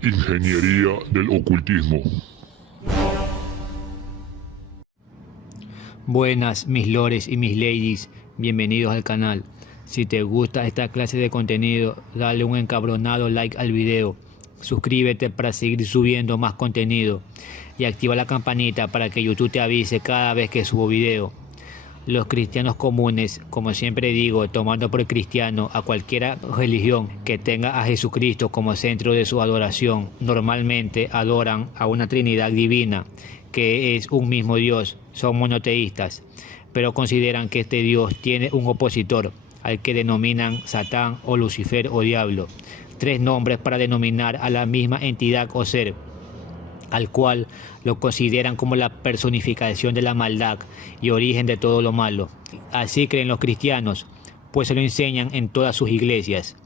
Ingeniería del ocultismo. Buenas, mis lores y mis ladies, bienvenidos al canal. Si te gusta esta clase de contenido, dale un encabronado like al video, suscríbete para seguir subiendo más contenido y activa la campanita para que YouTube te avise cada vez que subo video. Los cristianos comunes, como siempre digo, tomando por cristiano a cualquier religión que tenga a Jesucristo como centro de su adoración, normalmente adoran a una Trinidad divina, que es un mismo Dios, son monoteístas, pero consideran que este Dios tiene un opositor, al que denominan Satán o Lucifer o Diablo, tres nombres para denominar a la misma entidad o ser, al cual lo consideran como la personificación de la maldad y origen de todo lo malo. Así creen los cristianos, pues se lo enseñan en todas sus iglesias.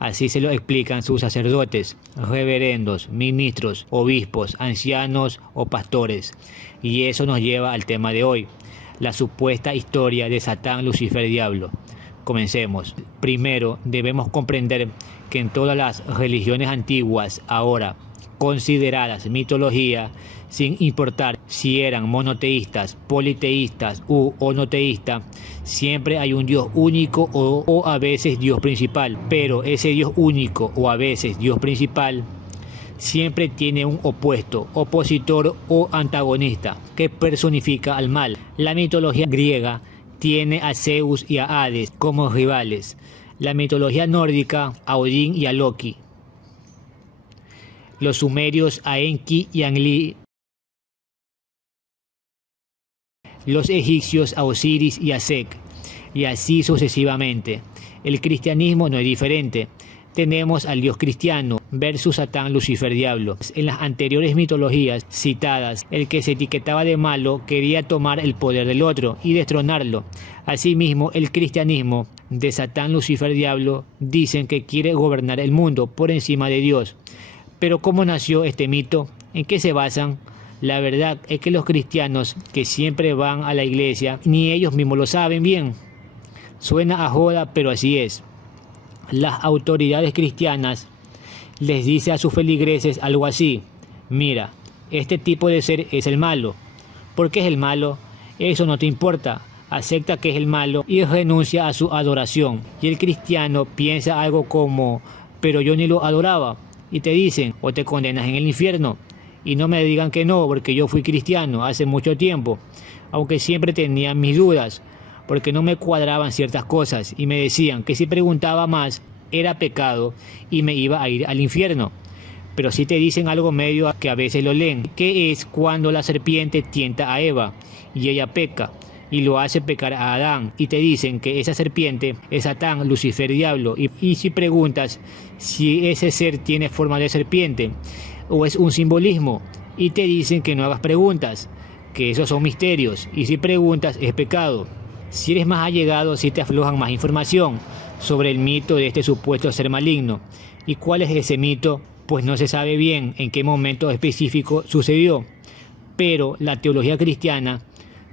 Así se lo explican sus sacerdotes, reverendos, ministros, obispos, ancianos o pastores. Y eso nos lleva al tema de hoy, la supuesta historia de Satán, Lucifer, Diablo. Comencemos. Primero, debemos comprender que en todas las religiones antiguas, ahora consideradas mitología, sin importar si eran monoteístas, politeístas u onoteístas, siempre hay un Dios único o a veces Dios principal, pero ese Dios único o a veces Dios principal siempre tiene un opuesto, opositor o antagonista que personifica al mal. La mitología griega tiene a Zeus y a Hades como rivales, la mitología nórdica a Odín y a Loki, los sumerios a Enki y Enlil, los egipcios a Osiris y a Set, y así sucesivamente. El cristianismo no es diferente. Tenemos al Dios cristiano versus Satán, Lucifer, Diablo. En las anteriores mitologías citadas, el que se etiquetaba de malo quería tomar el poder del otro y destronarlo. Asimismo, el cristianismo de Satán, Lucifer, Diablo dicen que quiere gobernar el mundo por encima de Dios. Pero ¿cómo nació este mito? ¿En qué se basan? La verdad es que los cristianos que siempre van a la iglesia, ni ellos mismos lo saben bien. Suena a joda, pero así es. Las autoridades cristianas les dicen a sus feligreses algo así: mira, este tipo de ser es el malo. ¿Por qué es el malo? Eso no te importa. Acepta que es el malo y renuncia a su adoración. Y el cristiano piensa algo como: pero yo ni lo adoraba. Y te dicen: o te condenas en el infierno. Y no me digan que no, porque yo fui cristiano hace mucho tiempo, aunque siempre tenía mis dudas, porque no me cuadraban ciertas cosas, y me decían que si preguntaba más era pecado y me iba a ir al infierno. Pero sí te dicen algo medio que a veces lo leen, que es cuando la serpiente tienta a Eva y ella peca y lo hace pecar a Adán, y te dicen que esa serpiente es Satán, Lucifer, Diablo, y si preguntas si ese ser tiene forma de serpiente o es un simbolismo, y te dicen que no hagas preguntas, que esos son misterios, y si preguntas es pecado. Si eres más allegado, sí te aflojan más información sobre el mito de este supuesto ser maligno. ¿Y cuál es ese mito? Pues no se sabe bien en qué momento específico sucedió. Pero la teología cristiana,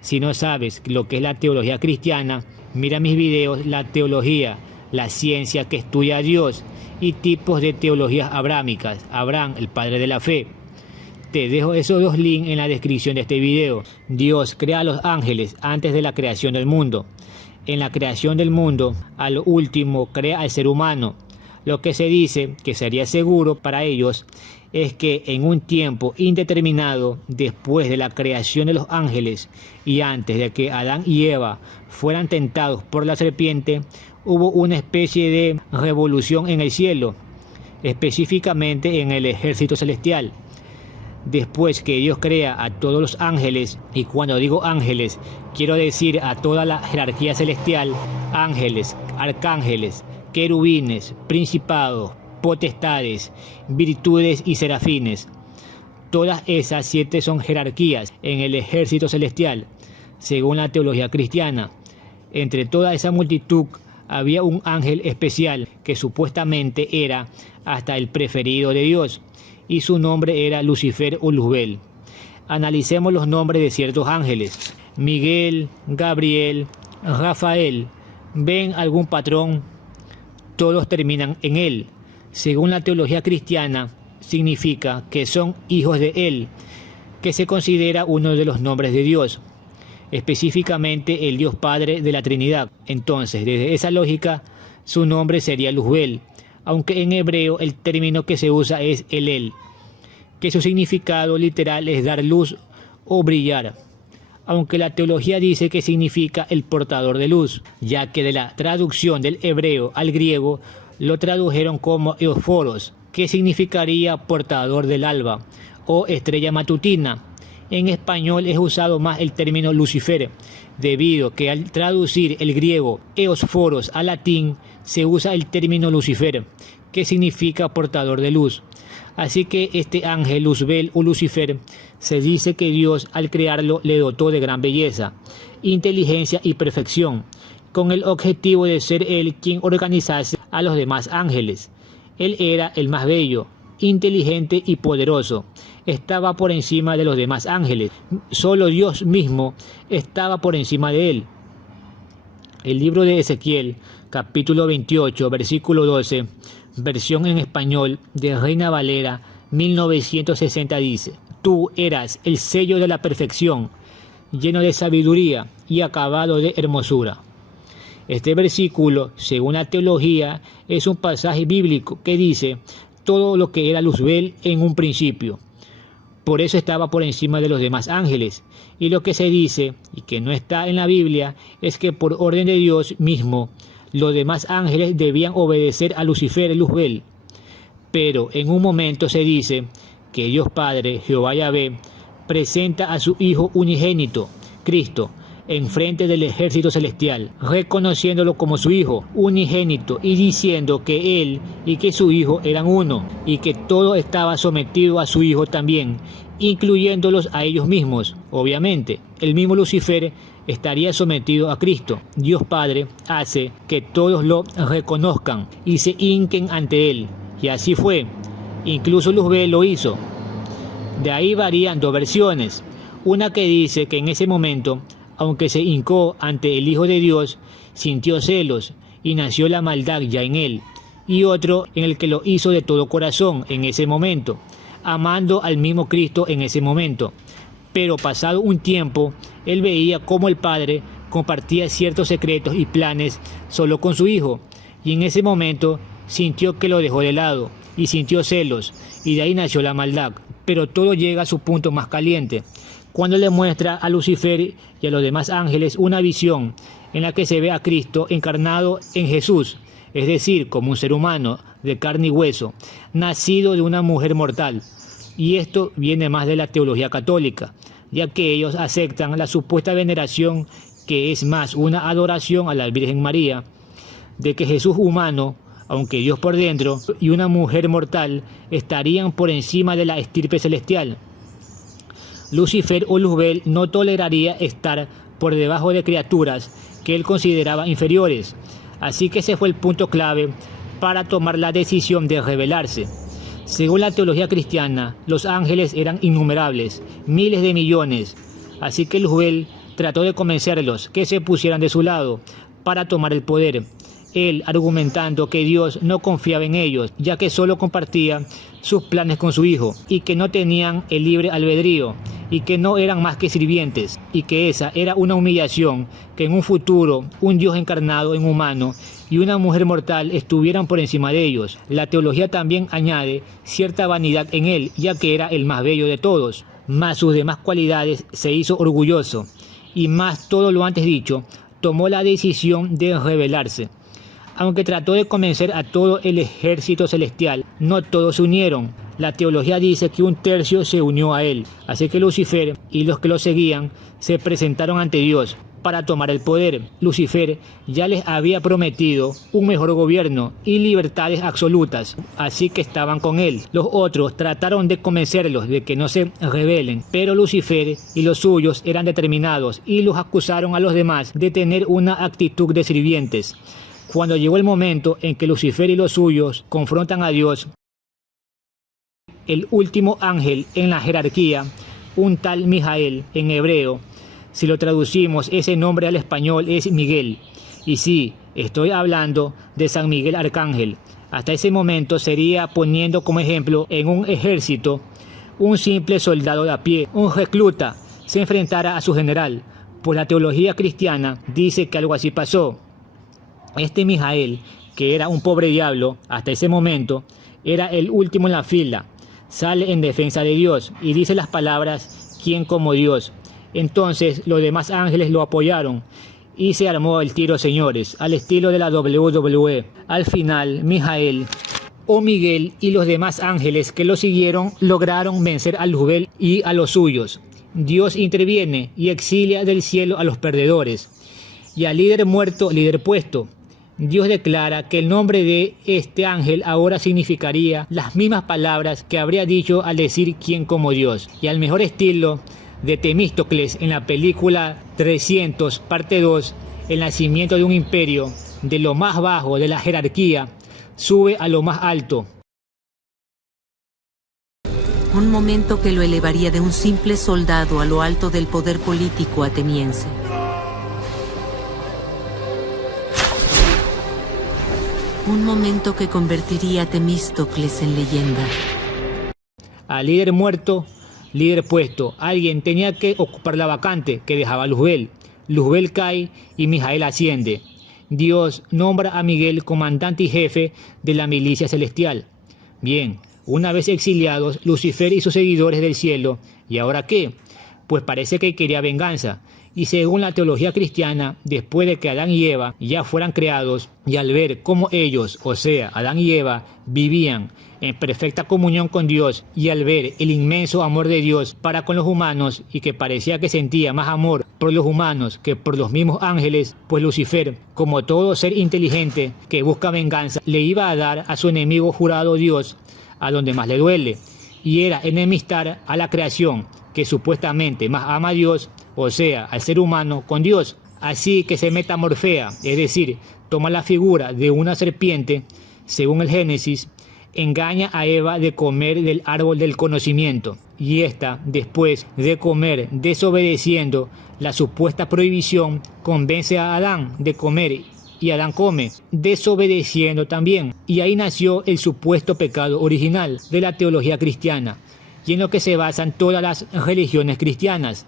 si no sabes lo que es la teología cristiana, mira mis videos, la teología, la ciencia que estudia a Dios y tipos de teologías abrámicas, Abraham, el padre de la fe. Te dejo esos dos links en la descripción de este video. Dios crea a los ángeles antes de la creación del mundo. En la creación del mundo, a lo último, crea al ser humano. Lo que se dice que sería seguro para ellos es que en un tiempo indeterminado, después de la creación de los ángeles y antes de que Adán y Eva fueran tentados por la serpiente, hubo una especie de revolución en el cielo, específicamente en el ejército celestial. Después que Dios crea a todos los ángeles, y cuando digo ángeles, quiero decir a toda la jerarquía celestial, ángeles, arcángeles, querubines, principados, potestades, virtudes y serafines. Todas esas 7 son jerarquías en el ejército celestial, según la teología cristiana. Entre toda esa multitud había un ángel especial que supuestamente era hasta el preferido de Dios, y su nombre era Lucifer o Luzbel. Analicemos los nombres de ciertos ángeles: Miguel, Gabriel, Rafael. ¿Ven algún patrón? Todos terminan en él. Según la teología cristiana, significa que son hijos de Él, que se considera uno de los nombres de Dios, específicamente el Dios Padre de la Trinidad. Entonces, desde esa lógica, su nombre sería Luzbel, aunque en hebreo el término que se usa es Elel, que su significado literal es dar luz o brillar, aunque la teología dice que significa el portador de luz, ya que de la traducción del hebreo al griego lo tradujeron como Eoforos, que significaría portador del alba o estrella matutina. En español es usado más el término Lucifer, debido que al traducir el griego Eosforos al latín se usa el término Lucifer, que significa portador de luz. Así que este ángel Luzbel o Lucifer se dice que Dios al crearlo le dotó de gran belleza, inteligencia y perfección, con el objetivo de ser él quien organizase a los demás ángeles. Él era el más bello, inteligente y poderoso. Estaba por encima de los demás ángeles. Solo Dios mismo estaba por encima de él. El libro de Ezequiel, capítulo 28, versículo 12, versión en español de Reina Valera 1960 dice: Tú eras el sello de la perfección, lleno de sabiduría y acabado de hermosura. Este versículo, según la teología, es un pasaje bíblico que dice todo lo que era Luzbel en un principio. Por eso estaba por encima de los demás ángeles. Y lo que se dice, y que no está en la Biblia, es que por orden de Dios mismo, los demás ángeles debían obedecer a Lucifer y Luzbel. Pero en un momento se dice que Dios Padre, Jehová Yahvé, presenta a su Hijo unigénito, Cristo, enfrente del ejército celestial, reconociéndolo como su Hijo unigénito y diciendo que Él y que su Hijo eran uno, y que todo estaba sometido a su Hijo también, incluyéndolos a ellos mismos. Obviamente, el mismo Lucifer estaría sometido a Cristo. Dios Padre hace que todos lo reconozcan y se hinquen ante Él, y así fue. Incluso Luzbel lo hizo. De ahí varían dos versiones. Una que dice que en ese momento, aunque se hincó ante el Hijo de Dios, sintió celos y nació la maldad ya en él. Y otro en el que lo hizo de todo corazón en ese momento, amando al mismo Cristo en ese momento. Pero pasado un tiempo, él veía cómo el Padre compartía ciertos secretos y planes solo con su Hijo. Y en ese momento sintió que lo dejó de lado y sintió celos, y de ahí nació la maldad. Pero todo llega a su punto más caliente, cuando le muestra a Lucifer y a los demás ángeles una visión en la que se ve a Cristo encarnado en Jesús, es decir, como un ser humano de carne y hueso, nacido de una mujer mortal. Y esto viene más de la teología católica, ya que ellos aceptan la supuesta veneración, que es más una adoración a la Virgen María, de que Jesús humano, aunque Dios por dentro, y una mujer mortal estarían por encima de la estirpe celestial. Lucifer o Luzbel no toleraría estar por debajo de criaturas que él consideraba inferiores, así que ese fue el punto clave para tomar la decisión de rebelarse. Según la teología cristiana, los ángeles eran innumerables, miles de millones, así que Luzbel trató de convencerlos que se pusieran de su lado para tomar el poder, él argumentando que Dios no confiaba en ellos, ya que solo compartía sus planes con su Hijo, y que no tenían el libre albedrío, y que no eran más que sirvientes, y que esa era una humillación, que en un futuro un Dios encarnado en humano y una mujer mortal estuvieran por encima de ellos. La teología también añade cierta vanidad en él, ya que era el más bello de todos, más sus demás cualidades se hizo orgulloso, y más todo lo antes dicho, tomó la decisión de rebelarse. Aunque trató de convencer a todo el ejército celestial, no todos se unieron. La teología dice que un tercio se unió a él. Así que Lucifer y los que lo seguían se presentaron ante Dios para tomar el poder. Lucifer ya les había prometido un mejor gobierno y libertades absolutas, así que estaban con él. Los otros trataron de convencerlos de que no se rebelen, pero Lucifer y los suyos eran determinados y los acusaron a los demás de tener una actitud de sirvientes. Cuando llegó el momento en que Lucifer y los suyos confrontan a Dios, el último ángel en la jerarquía, un tal Mijael en hebreo, si lo traducimos ese nombre al español es Miguel. Y sí, estoy hablando de San Miguel Arcángel, Hasta ese momento sería poniendo como ejemplo en un ejército un simple soldado de a pie, un recluta, se enfrentara a su general. Pues la teología cristiana dice que algo así pasó. Este Mijael, que era un pobre diablo hasta ese momento, era el último en la fila. Sale en defensa de Dios y dice las palabras: ¿quién como Dios? Entonces los demás ángeles lo apoyaron y se armó el tiro, señores, al estilo de la WWE. Al final, Mijael o Miguel y los demás ángeles que lo siguieron lograron vencer a Luzbel y a los suyos. Dios interviene y exilia del cielo a los perdedores. Y al líder muerto, líder puesto. Dios declara que el nombre de este ángel ahora significaría las mismas palabras que habría dicho al decir quién como Dios. Y al mejor estilo de Temístocles en la película 300, parte 2, el nacimiento de un imperio, de lo más bajo de la jerarquía, sube a lo más alto. Un momento que lo elevaría de un simple soldado a lo alto del poder político ateniense. Un momento que convertiría a Temístocles en leyenda. Al líder muerto, líder puesto. Alguien tenía que ocupar la vacante que dejaba Luzbel. Luzbel cae y Mijael asciende. Dios nombra a Miguel comandante y jefe de la milicia celestial. Bien, una vez exiliados, Lucifer y sus seguidores del cielo, ¿y ahora qué? Pues parece que quería venganza. Y según la teología cristiana, después de que Adán y Eva ya fueran creados, y al ver cómo ellos, o sea, Adán y Eva, vivían en perfecta comunión con Dios, y al ver el inmenso amor de Dios para con los humanos, y que parecía que sentía más amor por los humanos que por los mismos ángeles, pues Lucifer, como todo ser inteligente que busca venganza, le iba a dar a su enemigo jurado Dios a donde más le duele, y era enemistar a la creación, que supuestamente más ama a Dios, o sea, al ser humano, con Dios. Así que se metamorfea, es decir, toma la figura de una serpiente, según el Génesis, engaña a Eva de comer del árbol del conocimiento, y ésta, después de comer desobedeciendo la supuesta prohibición, convence a Adán de comer, y Adán come, desobedeciendo también, y ahí nació el supuesto pecado original de la teología cristiana, y en lo que se basan todas las religiones cristianas.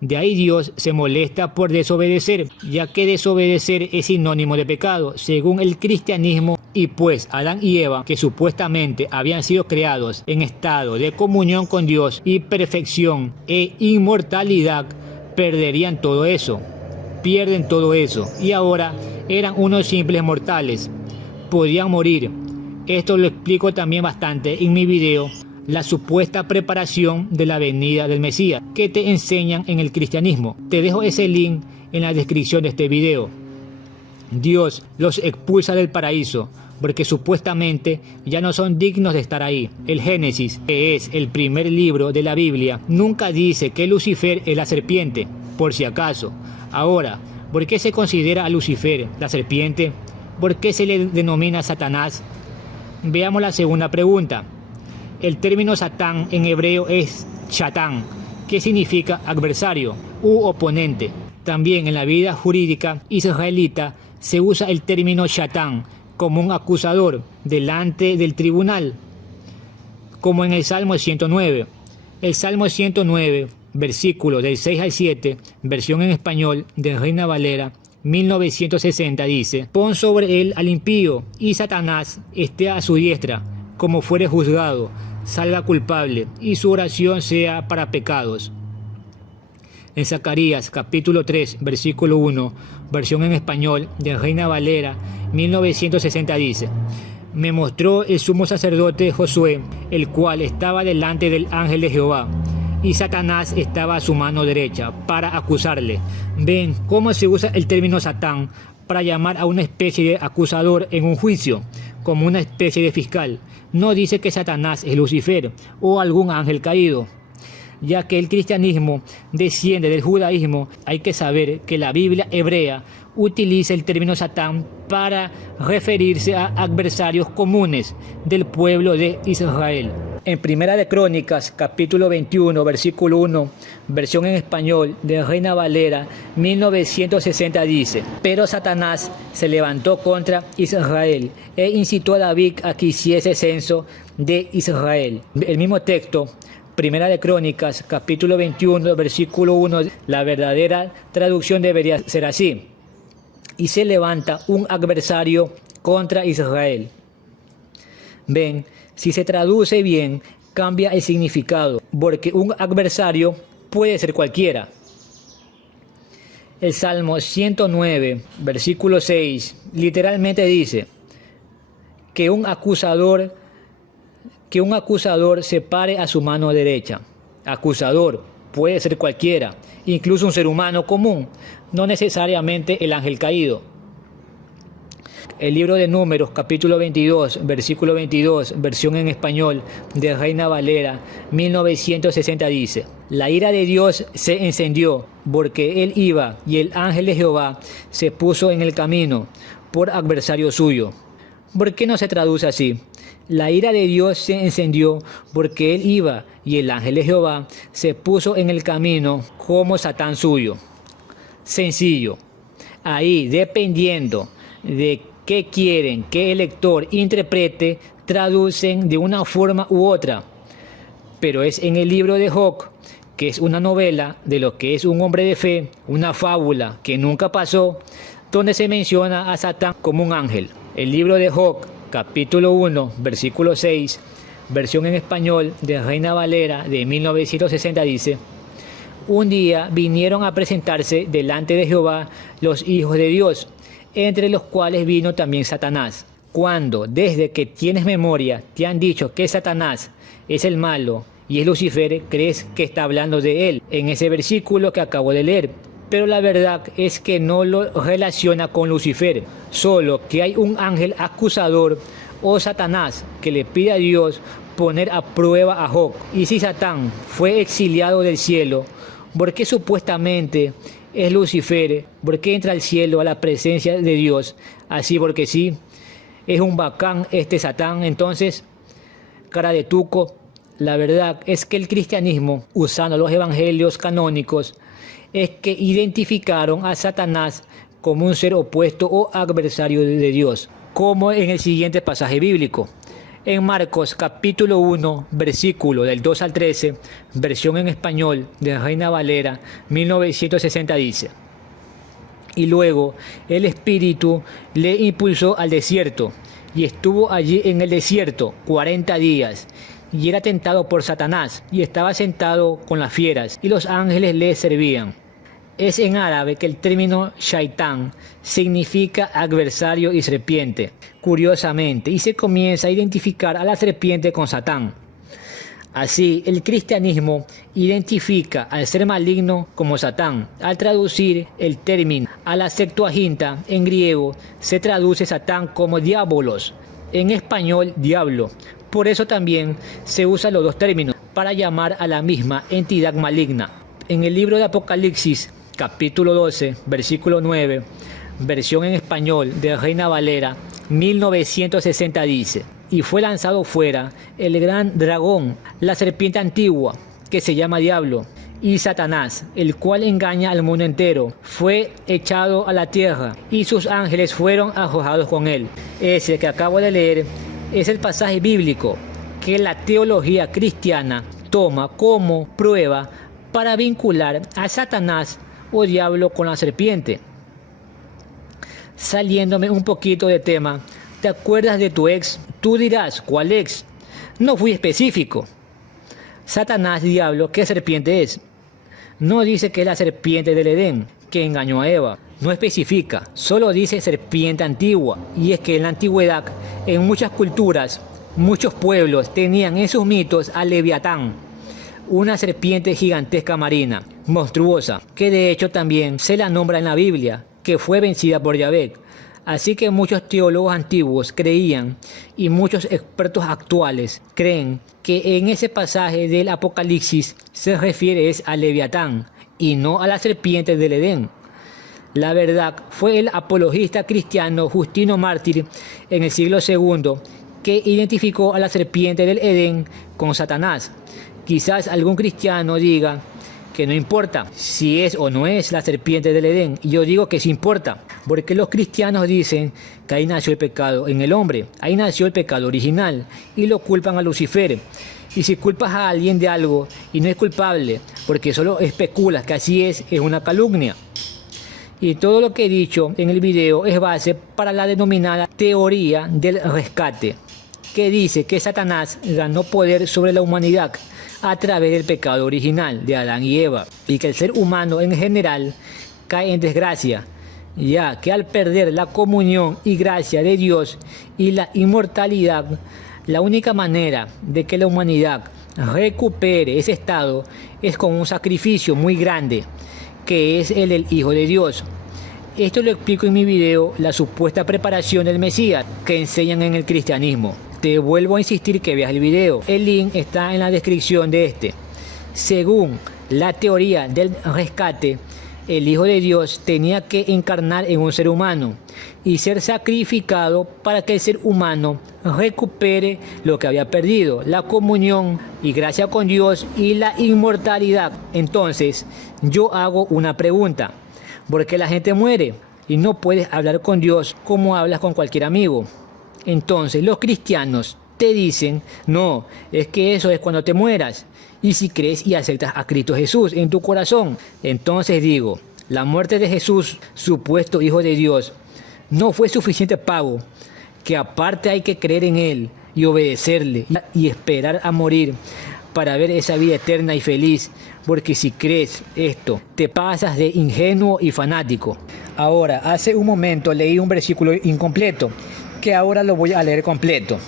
De ahí Dios se molesta por desobedecer, ya que desobedecer es sinónimo de pecado, según el cristianismo, y pues Adán y Eva, que supuestamente habían sido creados en estado de comunión con Dios y perfección e inmortalidad, perderían todo eso, pierden todo eso, y ahora eran unos simples mortales, podían morir. Esto lo explico también bastante en mi video, la supuesta preparación de la venida del Mesías, que te enseñan en el cristianismo. Te dejo ese link en la descripción de este video. Dios los expulsa del paraíso, porque supuestamente ya no son dignos de estar ahí. El Génesis, que es el primer libro de la Biblia, nunca dice que Lucifer es la serpiente, por si acaso. Ahora, ¿por qué se considera a Lucifer la serpiente? ¿Por qué se le denomina Satanás? Veamos la segunda pregunta. El término Satán en hebreo es Shatán, que significa adversario u oponente. También en la vida jurídica israelita se usa el término Shatán como un acusador delante del tribunal, como en el Salmo 109. El Salmo 109, versículo del 6 al 7, versión en español de Reina Valera 1960, dice: pon sobre él al impío, y Satanás esté a su diestra, como fuere juzgado, salga culpable, y su oración sea para pecados. En Zacarías capítulo 3, versículo 1, versión en español de Reina Valera 1960, dice: me mostró el sumo sacerdote Josué, el cual estaba delante del ángel de Jehová, y Satanás estaba a su mano derecha para acusarle. Ven cómo se usa el término Satán para llamar a una especie de acusador en un juicio, como una especie de fiscal. No dice que Satanás es Lucifer o algún ángel caído. Ya que el cristianismo desciende del judaísmo, hay que saber que la Biblia hebrea utiliza el término Satán para referirse a adversarios comunes del pueblo de Israel. En Primera de Crónicas, capítulo 21, versículo 1, versión en español de Reina Valera 1960 dice: pero Satanás se levantó contra Israel e incitó a David a que hiciese censo de Israel. El mismo texto, Primera de Crónicas, capítulo 21, versículo 1, la verdadera traducción debería ser así: y se levanta un adversario contra Israel. Ven, si se traduce bien, cambia el significado, porque un adversario puede ser cualquiera. El Salmo 109, versículo 6, literalmente dice que un acusador se pare a su mano derecha. Acusador puede ser cualquiera, incluso un ser humano común, no necesariamente el ángel caído. El libro de Números, capítulo 22, versículo 22, versión en español de Reina Valera 1960 dice: la ira de Dios se encendió porque él iba y el ángel de Jehová se puso en el camino por adversario suyo. ¿Por qué no se traduce así? La ira de Dios se encendió porque él iba y el ángel de Jehová se puso en el camino como Satán suyo. Sencillo. Ahí, dependiendo de qué quieren que el lector interprete, traducen de una forma u otra. Pero es en el libro de Job, que es una novela de lo que es un hombre de fe, una fábula que nunca pasó, donde se menciona a Satán como un ángel. El libro de Job, capítulo 1, versículo 6, versión en español de Reina Valera de 1960 dice: un día vinieron a presentarse delante de Jehová los hijos de Dios, entre los cuales vino también Satanás. Cuando, desde que tienes memoria, te han dicho que Satanás es el malo y es Lucifer, crees que está hablando de él en ese versículo que acabo de leer. Pero la verdad es que no lo relaciona con Lucifer, solo que hay un ángel acusador o Satanás que le pide a Dios poner a prueba a Job. Y si Satán fue exiliado del cielo, ¿por qué supuestamente es Lucifer? ¿Por qué entra al cielo a la presencia de Dios? Así porque sí, es un bacán este Satán. Entonces, cara de tuco, la verdad es que el cristianismo, usando los evangelios canónicos, es que identificaron a Satanás como un ser opuesto o adversario de Dios, como en el siguiente pasaje bíblico. En Marcos capítulo 1, versículo del 2 al 13, versión en español de Reina Valera 1960 dice: y luego el Espíritu le impulsó al desierto, y estuvo allí en el desierto 40 días, y era tentado por Satanás, y estaba sentado con las fieras, y los ángeles le servían. Es en árabe que el término shaitán significa adversario y serpiente, curiosamente, y se comienza a identificar a la serpiente con Satán. Así, el cristianismo identifica al ser maligno como Satán. Al traducir el término a la Septuaginta en griego, se traduce Satán como diabolos, en español diablo. Por eso también se usan los dos términos para llamar a la misma entidad maligna. En el libro de Apocalipsis, capítulo 12, versículo 9, versión en español de Reina Valera 1960 dice: y fue lanzado fuera el gran dragón, la serpiente antigua, que se llama Diablo, y Satanás, el cual engaña al mundo entero, fue echado a la tierra, y sus ángeles fueron arrojados con él. Ese que acabo de leer es el pasaje bíblico que la teología cristiana toma como prueba para vincular a Satanás o diablo con la serpiente. Saliéndome un poquito de tema, ¿te acuerdas de tu ex? Tú dirás, ¿cuál ex? No fui específico. Satanás, diablo, ¿qué serpiente es? No dice que es la serpiente del Edén, que engañó a Eva. No especifica, solo dice serpiente antigua. Y es que en la antigüedad, en muchas culturas, muchos pueblos tenían en sus mitos a Leviatán, una serpiente gigantesca marina, monstruosa, que de hecho también se la nombra en la Biblia, que fue vencida por Yahvé. Así que muchos teólogos antiguos creían, y muchos expertos actuales creen, que en ese pasaje del Apocalipsis se refiere a Leviatán y no a la serpiente del Edén. La verdad fue el apologista cristiano Justino Mártir en el siglo II que identificó a la serpiente del Edén con Satanás. Quizás algún cristiano diga que no importa si es o no es la serpiente del Edén. Y yo digo que sí importa, porque los cristianos dicen que ahí nació el pecado en el hombre, ahí nació el pecado original, y lo culpan a Lucifer. Y si culpas a alguien de algo y no es culpable, porque solo especulas que así es una calumnia. Y todo lo que he dicho en el video es base para la denominada teoría del rescate, que dice que Satanás ganó poder sobre la humanidad a través del pecado original de Adán y Eva, y que el ser humano en general cae en desgracia, ya que al perder la comunión y gracia de Dios y la inmortalidad, la única manera de que la humanidad recupere ese estado es con un sacrificio muy grande, que es el del Hijo de Dios. Esto lo explico en mi video, la supuesta preparación del Mesías que enseñan en el cristianismo. Te vuelvo a insistir que veas el video, el link está en la descripción de este. Según la teoría del rescate, el Hijo de Dios tenía que encarnar en un ser humano y ser sacrificado para que el ser humano recupere lo que había perdido, la comunión y gracia con Dios y la inmortalidad. Entonces, yo hago una pregunta: ¿por qué la gente muere y no puedes hablar con Dios como hablas con cualquier amigo? Entonces los cristianos te dicen, no, es que eso es cuando te mueras. Y si crees y aceptas a Cristo Jesús en tu corazón, entonces digo, la muerte de Jesús, supuesto Hijo de Dios, no fue suficiente pago, que aparte hay que creer en Él y obedecerle y esperar a morir para ver esa vida eterna y feliz, porque si crees esto, te pasas de ingenuo y fanático. Ahora, hace un momento leí un versículo incompleto, que ahora lo voy a leer completo.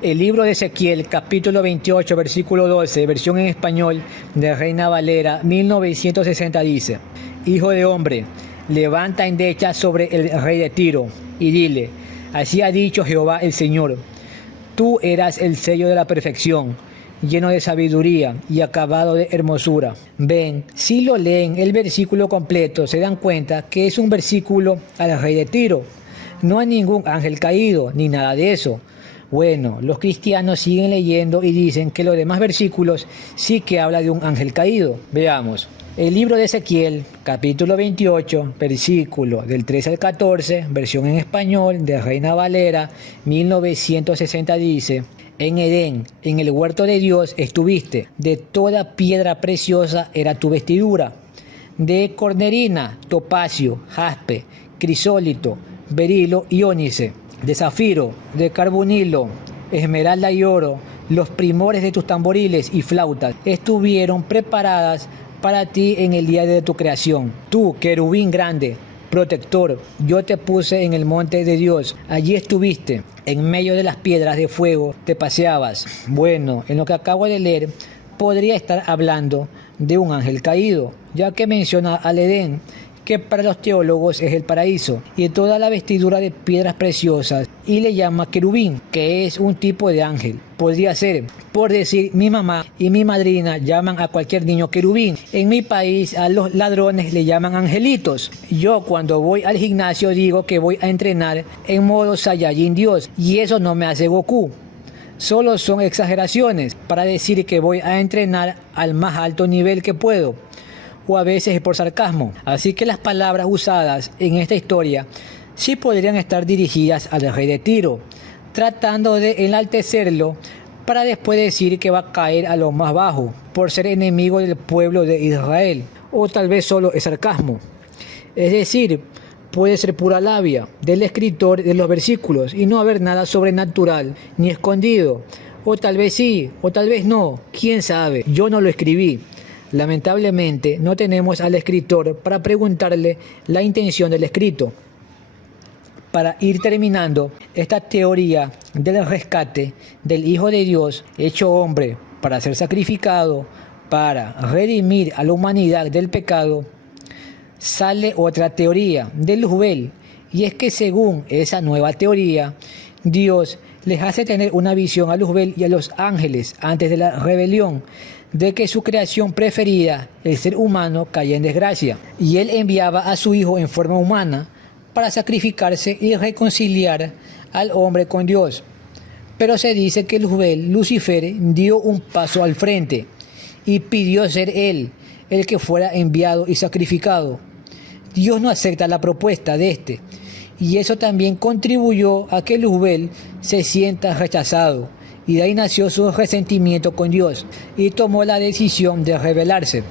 El libro de Ezequiel, capítulo 28, versículo 12, versión en español de Reina Valera 1960 dice: Hijo de hombre, levanta endecha sobre el rey de Tiro y dile, así ha dicho Jehová el Señor, tú eras el sello de la perfección, lleno de sabiduría y acabado de hermosura. Ven, si lo leen el versículo completo, se dan cuenta que es un versículo al rey de Tiro. No hay ningún ángel caído, ni nada de eso. Bueno, los cristianos siguen leyendo y dicen que los demás versículos sí que habla de un ángel caído. Veamos. El libro de Ezequiel, capítulo 28, versículo del 13 al 14, versión en español de Reina Valera 1960 dice: En Edén, en el huerto de Dios estuviste, de toda piedra preciosa era tu vestidura, de cornerina, topacio, jaspe, crisólito, berilo y ónice, de zafiro, de carbunilo, esmeralda y oro. Los primores de tus tamboriles y flautas estuvieron preparadas para ti en el día de tu creación. Tú, querubín grande, protector, yo te puse en el monte de Dios. Allí estuviste, en medio de las piedras de fuego, te paseabas. Bueno, en lo que acabo de leer, podría estar hablando de un ángel caído, ya que menciona al Edén, que para los teólogos es el paraíso, y toda la vestidura de piedras preciosas, y le llama querubín, que es un tipo de ángel. Podría ser, por decir, mi mamá y mi madrina llaman a cualquier niño querubín. En mi país a los ladrones le llaman angelitos. Yo cuando voy al gimnasio digo que voy a entrenar en modo Saiyajin Dios, y eso no me hace Goku. Solo son exageraciones para decir que voy a entrenar al más alto nivel que puedo, o a veces por sarcasmo. Así que las palabras usadas en esta historia sí podrían estar dirigidas al rey de Tiro, tratando de enaltecerlo para después decir que va a caer a lo más bajo por ser enemigo del pueblo de Israel, o tal vez solo es sarcasmo. Es decir, puede ser pura labia del escritor de los versículos y no haber nada sobrenatural ni escondido, o tal vez sí, o tal vez no, quién sabe, yo no lo escribí. Lamentablemente no tenemos al escritor para preguntarle la intención del escrito. Para ir terminando esta teoría del rescate del Hijo de Dios hecho hombre para ser sacrificado, para redimir a la humanidad del pecado, sale otra teoría de Luzbel, y es que según esa nueva teoría, Dios les hace tener una visión a Luzbel y a los ángeles antes de la rebelión, de que su creación preferida, el ser humano, caía en desgracia, y él enviaba a su hijo en forma humana para sacrificarse y reconciliar al hombre con Dios. Pero se dice que Luzbel, Lucifer, dio un paso al frente y pidió ser él el que fuera enviado y sacrificado. Dios no acepta la propuesta de este, y eso también contribuyó a que Luzbel se sienta rechazado, y de ahí nació su resentimiento con Dios y tomó la decisión de rebelarse.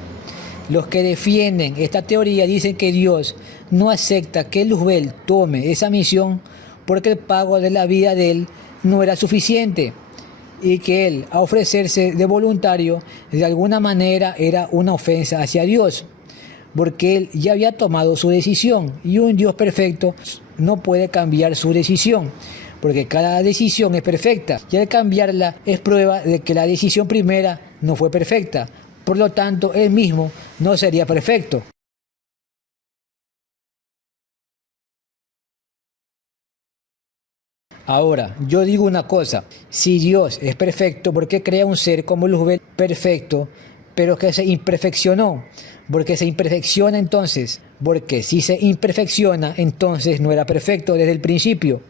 Los que defienden esta teoría dicen que Dios no acepta que Luzbel tome esa misión porque el pago de la vida de él no era suficiente y que él, a ofrecerse de voluntario, de alguna manera era una ofensa hacia Dios, porque él ya había tomado su decisión y un Dios perfecto no puede cambiar su decisión, porque cada decisión es perfecta y al cambiarla es prueba de que la decisión primera no fue perfecta, por lo tanto él mismo no sería perfecto. Ahora, yo digo una cosa, si Dios es perfecto, ¿por qué crea un ser como Luzbel perfecto, pero que se imperfeccionó? Porque se imperfecciona entonces, porque si se imperfecciona, entonces no era perfecto desde el principio.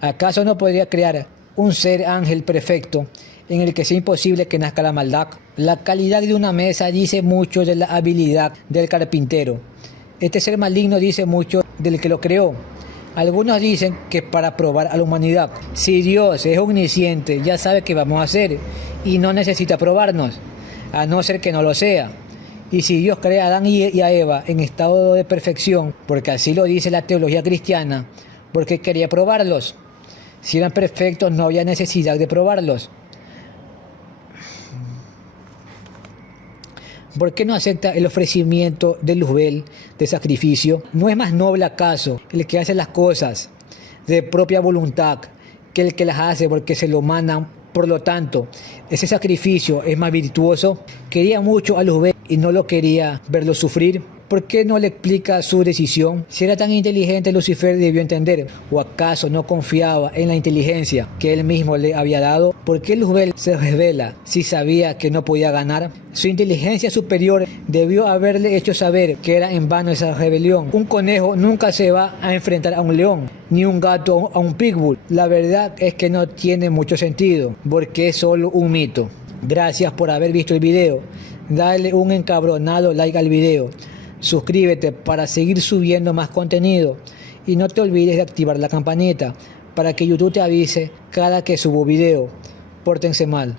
¿Acaso no podría crear un ser ángel perfecto en el que sea imposible que nazca la maldad? La calidad de una mesa dice mucho de la habilidad del carpintero. Este ser maligno dice mucho del que lo creó. Algunos dicen que para probar a la humanidad. Si Dios es omnisciente, ya sabe qué vamos a hacer y no necesita probarnos, a no ser que no lo sea. Y si Dios crea a Adán y a Eva en estado de perfección, porque así lo dice la teología cristiana, porque quería probarlos. Si eran perfectos no había necesidad de probarlos. ¿Por qué no acepta el ofrecimiento de Luzbel de sacrificio? ¿No es más noble acaso el que hace las cosas de propia voluntad que el que las hace porque se lo mandan? Por lo tanto, ese sacrificio es más virtuoso. Quería mucho a Luzbel y no lo quería verlo sufrir. ¿Por qué no le explica su decisión? Si era tan inteligente, Lucifer debió entender. ¿O acaso no confiaba en la inteligencia que él mismo le había dado? ¿Por qué Luzbel se revela si sabía que no podía ganar? Su inteligencia superior debió haberle hecho saber que era en vano esa rebelión. Un conejo nunca se va a enfrentar a un león, ni un gato a un pitbull. La verdad es que no tiene mucho sentido, porque es solo un mito. Gracias por haber visto el video. Dale un encabronado like al video. Suscríbete para seguir subiendo más contenido y no te olvides de activar la campanita para que YouTube te avise cada que subo video. Pórtense mal.